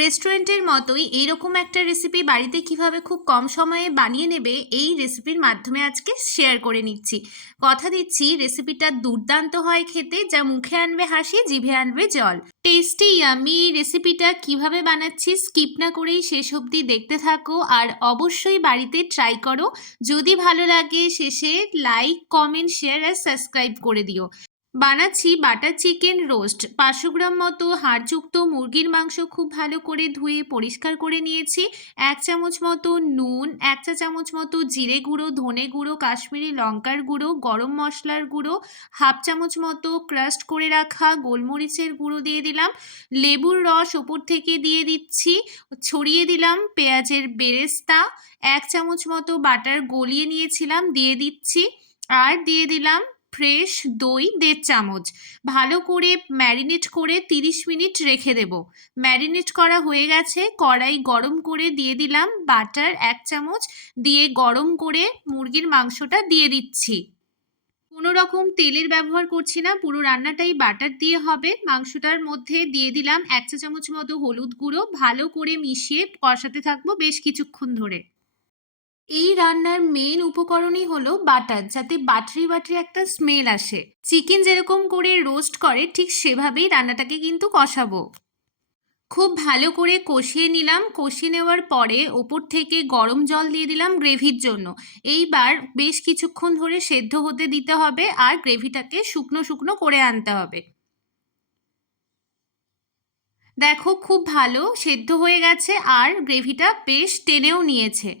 রেস্টুরেন্টের মতোই এইরকম একটা রেসিপি বাড়িতে কিভাবে খুব কম সময়ে বানিয়ে নেবে এই রেসিপির মাধ্যমে আজকে শেয়ার করে নিচ্ছি। কথা দিচ্ছি রেসিপিটা দুর্দান্ত হয় খেতে, যা মুখে আনবে হাসি, জিভে আনবে জল। টেস্টি আমি এই রেসিপিটা কিভাবে বানাচ্ছি স্কিপ না করেই শেষ অবধি দেখতে থাকো, আর অবশ্যই বাড়িতে ট্রাই করো। যদি ভালো লাগে শেষে লাইক, কমেন্ট, শেয়ার আর সাবস্ক্রাইব করে দিও। বানাচ্ছি বাটার চিকেন রোস্ট। 500 গ্রাম মতো হাড়যুক্ত মুরগির মাংস খুব ভালো করে ধুয়ে পরিষ্কার করে নিয়েছি। 1 চামচ মতো নুন, 1 চা চামচ মতো জিরে গুঁড়ো, ধনে গুঁড়ো, কাশ্মীরি লঙ্কার গুঁড়ো, গরম মশলার গুঁড়ো, 1/2 চামচ মতো ক্রাস্ট করে রাখা গোলমরিচের গুঁড়ো দিয়ে দিলাম। লেবুর রস ওপর থেকে দিয়ে দিচ্ছি। ছড়িয়ে দিলাম পেঁয়াজের বেরেস্তা। 1 চামচ মতো বাটার গলিয়ে নিয়েছিলাম দিয়ে দিচ্ছি। আর দিয়ে দিলাম ফ্রেশ দই 1.5 চামচ। ভালো করে ম্যারিনেট করে 30 মিনিট রেখে দেব। ম্যারিনেট করা হয়ে গেছে। কড়াই গরম করে দিয়ে দিলাম বাটার 1 চামচ, দিয়ে গরম করে মুরগির মাংসটা দিয়ে দিচ্ছি। কোনো রকম তেলের ব্যবহার করছি না, পুরো রান্নাটাই বাটার দিয়ে হবে। মাংসটার মধ্যে দিয়ে দিলাম 1 চা চামচ মতো হলুদ গুঁড়ো। ভালো করে মিশিয়ে কষাতে থাকবো বেশ কিছুক্ষণ ধরে। এই রান্নার মেন উপকরণই হলো বাটার, যাতে বাটারি বাটারি একটা স্মেল আসে। চিকেন যেরকম করে রোস্ট করে ঠিক সেভাবেই রান্নাটাকে কিন্তু কষাবো। খুব ভালো করে কষিয়ে নিলাম। কষিয়ে নেওয়ার পরে ওপর থেকে গরম জল দিয়ে দিলাম গ্রেভির জন্য। এইবার বেশ কিছুক্ষণ ধরে সেদ্ধ হতে দিতে হবে, আর গ্রেভিটাকে শুকনো শুকনো করে আনতে হবে। দেখো খুব ভালো সেদ্ধ হয়ে গেছে, আর গ্রেভিটা বেশ টেনেও নিয়েছে।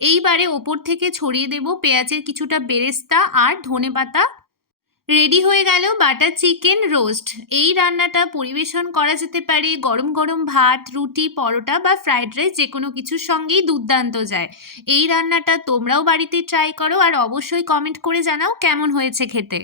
এইবারে ওপর থেকে ছড়িয়ে দেব পেঁয়াজের কিছুটা বেরেস্তা আর ধনেপাতা। রেডি হয়ে গেল বাটার চিকেন রোস্ট। এই রান্নাটা পরিবেশন করা যেতে পারে গরম গরম ভাত, রুটি, পরোটা বা ফ্রাইড রাইস, যে কোনো কিছুর সঙ্গেই দুর্দান্ত যায়। এই রান্নাটা তোমরাও বাড়িতে ট্রাই করো, আর অবশ্যই কমেন্ট করে জানাও কেমন হয়েছে খেতে।